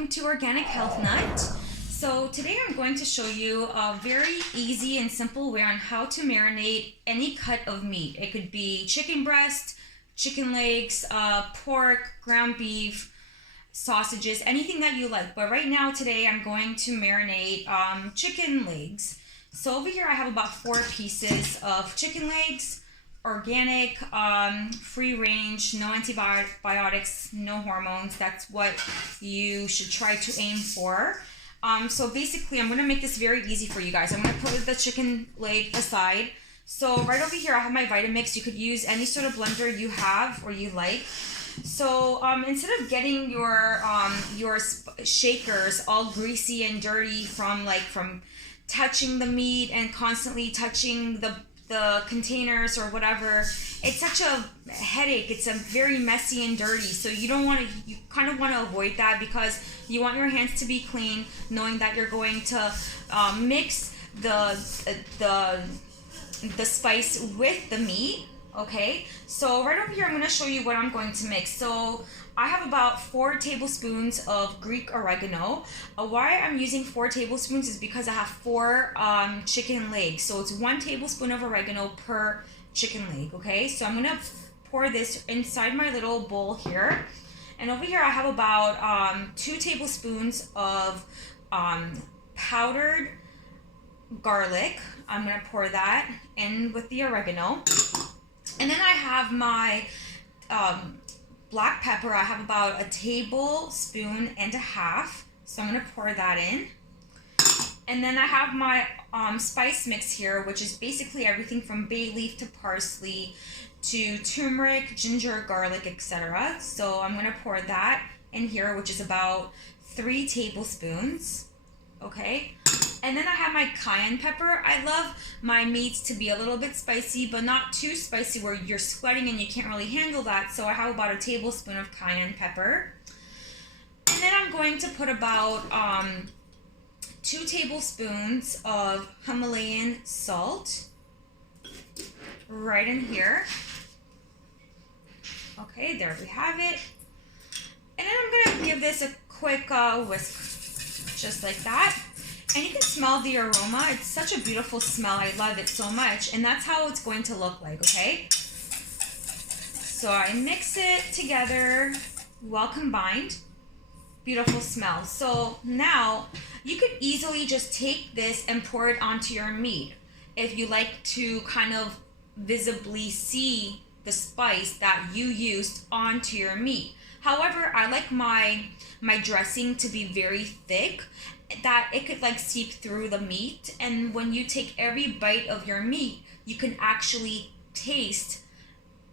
welcome to Organic Health Nut. So today I'm going to show you a very easy and simple way on how to marinate any cut of meat. It could be chicken breast, chicken legs, pork, ground beef, sausages, anything that you like. But right now today I'm going to marinate chicken legs. So over here I have about 4 pieces of chicken legs, organic, free range, no antibiotics, no hormones. That's what you should try to aim for. So basically I'm going to make this very easy for you guys. I'm going to put the chicken leg aside. So right over here I have my Vitamix. You could use any sort of blender you have or you like. So instead of getting your shakers all greasy and dirty from touching the meat and constantly touching the containers or whatever, it's such a headache. It's a very messy and dirty. So you kind of want to avoid that, because you want your hands to be clean, knowing that you're going to mix the spice with the meat. Okay, so right over here I'm going to show you what I'm going to mix. So I have about 4 tablespoons of Greek oregano. Why I'm using 4 tablespoons is because I have 4 chicken legs. So it's 1 tablespoon of oregano per chicken leg. Okay, so I'm going to pour this inside my little bowl here. And over here I have about 2 tablespoons of powdered garlic. I'm going to pour that in with the oregano. And then I have my black pepper. I have about 1.5 tablespoons. So I'm going to pour that in. And then I have my spice mix here, which is basically everything from bay leaf to parsley to turmeric, ginger, garlic, etc. So I'm going to pour that in here, which is about 3 tablespoons. Okay. And then I have my cayenne pepper. I love my meats to be a little bit spicy, but not too spicy where you're sweating and you can't really handle that. So I have about 1 tablespoon of cayenne pepper. And then I'm going to put about 2 tablespoons of Himalayan salt right in here. Okay, there we have it. And then I'm going to give this a quick whisk, just like that. And you can smell the aroma. It's such a beautiful smell. I love it so much. And that's how it's going to look like, okay? So I mix it together, well combined. Beautiful smell. So now you could easily just take this and pour it onto your meat if you like to kind of visibly see the spice that you used onto your meat. However, I like my dressing to be very thick, that it could seep through the meat, and when you take every bite of your meat you can actually taste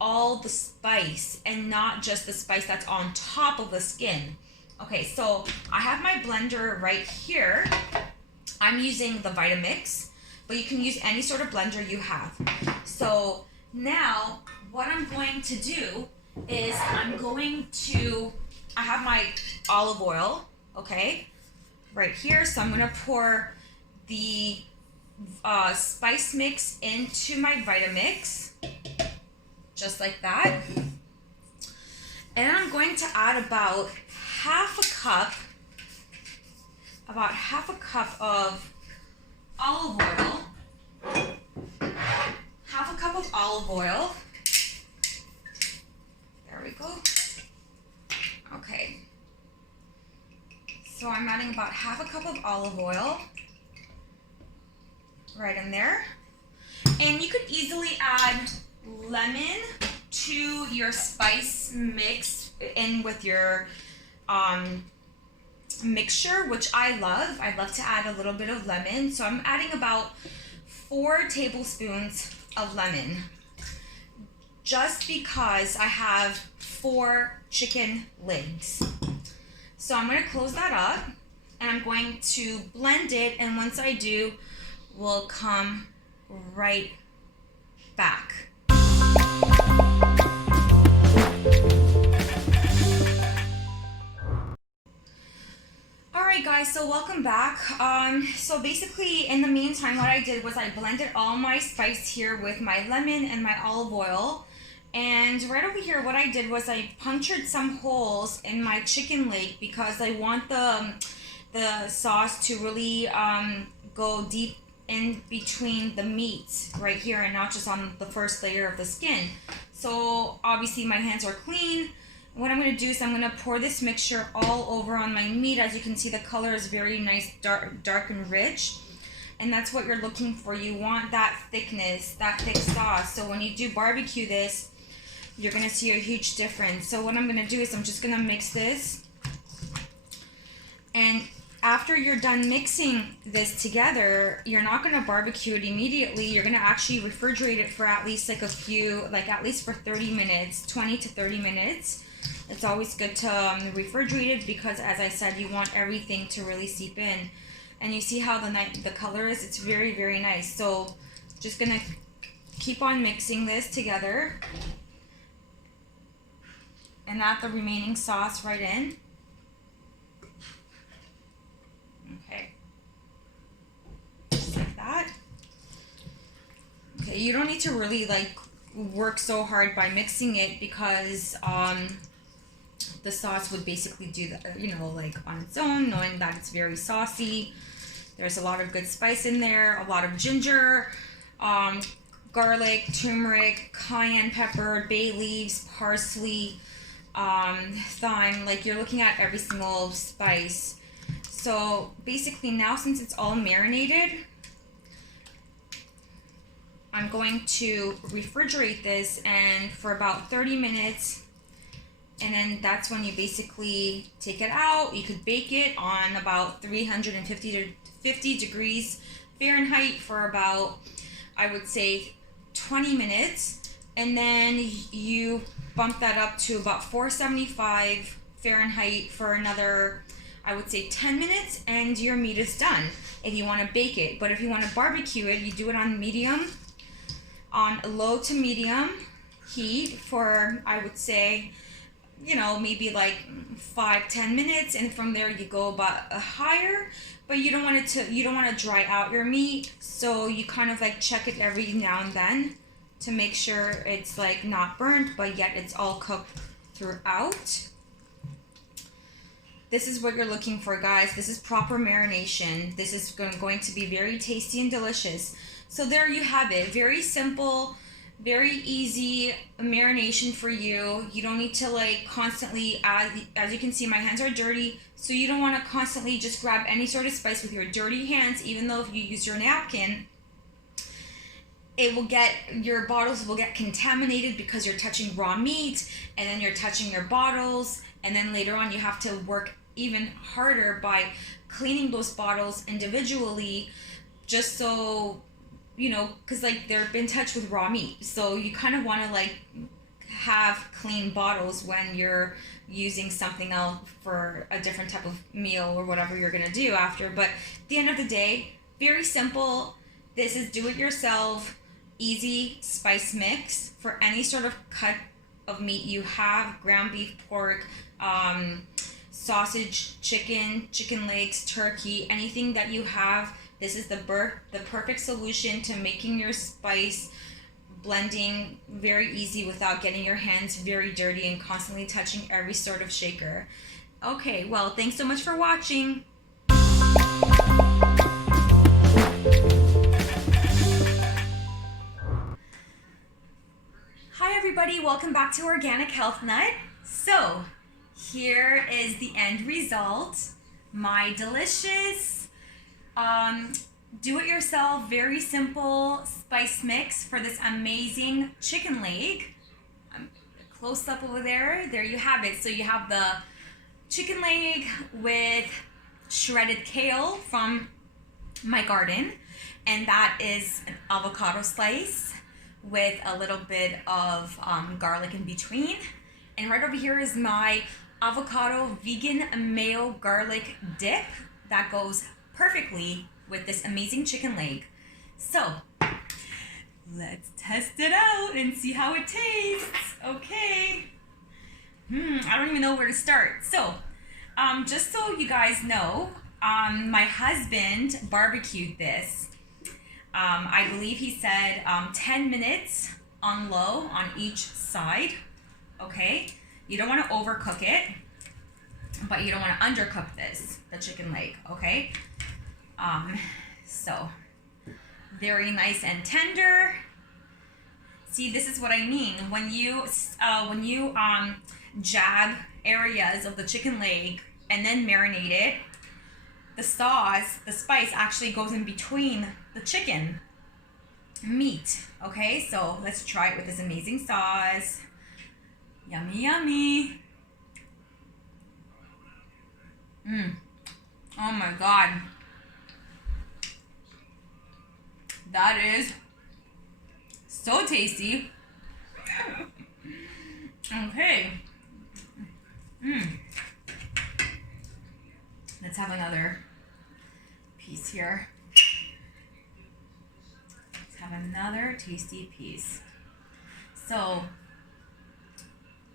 all the spice and not just the spice that's on top of the skin. Okay, so I have my blender right here. I'm using the Vitamix, but you can use any sort of blender you have. So now what I'm going to do is I have my olive oil, okay, right here. So I'm going to pour the spice mix into my Vitamix, just like that. And I'm going to add about half a cup of olive oil. Half a cup of olive oil. There we go. Okay. So I'm adding about half a cup of olive oil right in there. And you could easily add lemon to your spice mix in with your mixture, which I love. I love to add a little bit of lemon. So I'm adding about 4 tablespoons of lemon, just because I have 4 chicken legs. So I'm going to close that up and I'm going to blend it, and once I do, we'll come right back. Alright guys, so welcome back. So basically in the meantime what I did was I blended all my spice here with my lemon and my olive oil, And right over here, what I did was I punctured some holes in my chicken leg because I want the sauce to really go deep in between the meats right here and not just on the first layer of the skin. So obviously my hands are clean. What I'm going to do is I'm going to pour this mixture all over on my meat. As you can see, the color is very nice, dark and rich. And that's what you're looking for. You want that thickness, that thick sauce. So when you do barbecue this, you're going to see a huge difference. So what I'm going to do is I'm just going to mix this. And after you're done mixing this together, you're not going to barbecue it immediately. You're going to actually refrigerate it for at least at least for 30 minutes, 20 to 30 minutes. It's always good to refrigerate it because, as I said, you want everything to really seep in. And you see how the color is? It's very, very nice. So just going to keep on mixing this together and add the remaining sauce right in. Okay, just like that. Okay, you don't need to really work so hard by mixing it because the sauce would basically do that, on its own, knowing that it's very saucy. There's a lot of good spice in there, a lot of ginger, garlic, turmeric, cayenne pepper, bay leaves, parsley, thyme. You're looking at every single spice. So basically now, since it's all marinated, I'm going to refrigerate this and for about 30 minutes. And then that's when you basically take it out. You could bake it on about 350 to 50 degrees Fahrenheit for about, I would say, 20 minutes. And then you bump that up to about 475 Fahrenheit for another, I would say, 10 minutes, and your meat is done if you want to bake it. But if you want to barbecue it, you do it on low to medium heat for, I would say, maybe 5-10 minutes, and from there you go about higher. But you don't want to dry out your meat, so you kind of check it every now and then to make sure it's not burnt, but yet it's all cooked throughout. This is what you're looking for, guys. This is proper marination. This is going to be very tasty and delicious. So there you have it. Very simple, very easy marination for you. You don't need to constantly, as you can see, my hands are dirty, so you don't want to constantly just grab any sort of spice with your dirty hands. Even though if you use your napkin, your bottles will get contaminated because you're touching raw meat, and then you're touching your bottles, and then later on you have to work even harder by cleaning those bottles individually, just so because they've been touched with raw meat. So you kind of want to have clean bottles when you're using something else for a different type of meal or whatever you're gonna do after. But at the end of the day, very simple. This is do-it-yourself, easy spice mix for any sort of cut of meat you have: ground beef, pork, sausage, chicken legs, turkey, anything that you have. This is the perfect solution to making your spice blending very easy without getting your hands very dirty and constantly touching every sort of shaker. Okay, well, thanks so much for watching. Hi everybody, welcome back to Organic Health Nut. So here is the end result. My delicious do-it-yourself, very simple spice mix for this amazing chicken leg. Close up over there. There you have it. So you have the chicken leg with shredded kale from my garden, and that is an avocado slice with a little bit of garlic in between. And right over here is my avocado vegan mayo garlic dip that goes perfectly with this amazing chicken leg. So let's test it out and see how it tastes. Okay. I don't even know where to start. So just so you guys know, my husband barbecued this. I believe he said 10 minutes on low on each side, okay? You don't want to overcook it, but you don't want to undercook the chicken leg, okay? So very nice and tender. See, this is what I mean. When you jab areas of the chicken leg and then marinate it, the sauce, the spice actually goes in between the chicken meat, okay? So let's try it with this amazing sauce. Yummy, yummy. Oh my God. That is so tasty. Okay. Let's have another piece here. Let's have another tasty piece. So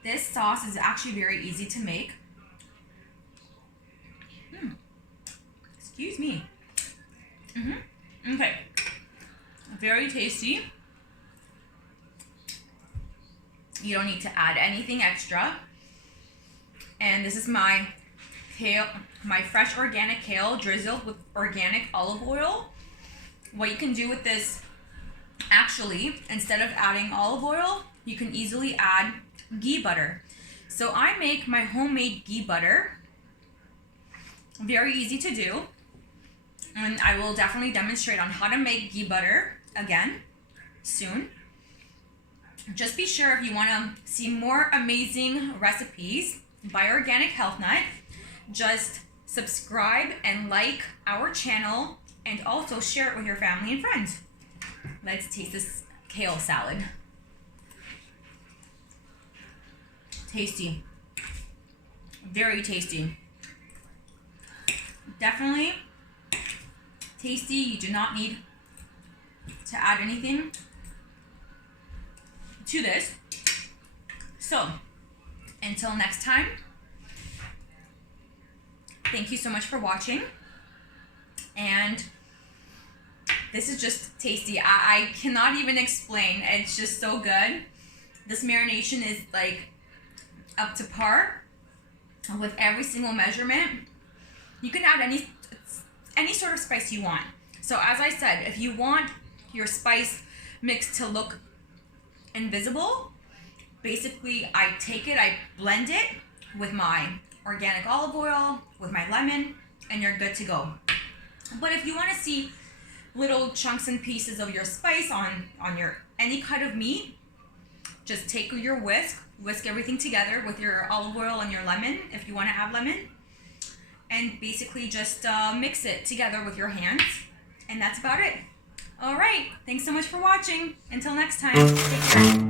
this sauce is actually very easy to make. Excuse me. Okay. Very tasty. You don't need to add anything extra. And this is my kale, my fresh organic kale drizzled with organic olive oil. What you can do with this, actually, instead of adding olive oil, you can easily add ghee butter. So I make my homemade ghee butter. Very easy to do. And I will definitely demonstrate on how to make ghee butter again soon. Just be sure, if you want to see more amazing recipes by Organic Health Nut, just subscribe and like our channel, and also share it with your family and friends. Let's taste this kale salad. Tasty. Very tasty. Definitely tasty. You do not need to add anything to this. So until next time, thank you so much for watching. And this is just tasty. I cannot even explain. It's just so good. This marination is like up to par with every single measurement. You can add any sort of spice you want. So as I said, if you want your spice mix to look invisible, basically I take it, I blend it with my organic olive oil, with my lemon, and you're good to go. But if you want to see little chunks and pieces of your spice on your any cut of meat, just take your whisk everything together with your olive oil and your lemon, if you want to add lemon, and basically just mix it together with your hands, and that's about it. All right, thanks so much for watching. Until next time, take care.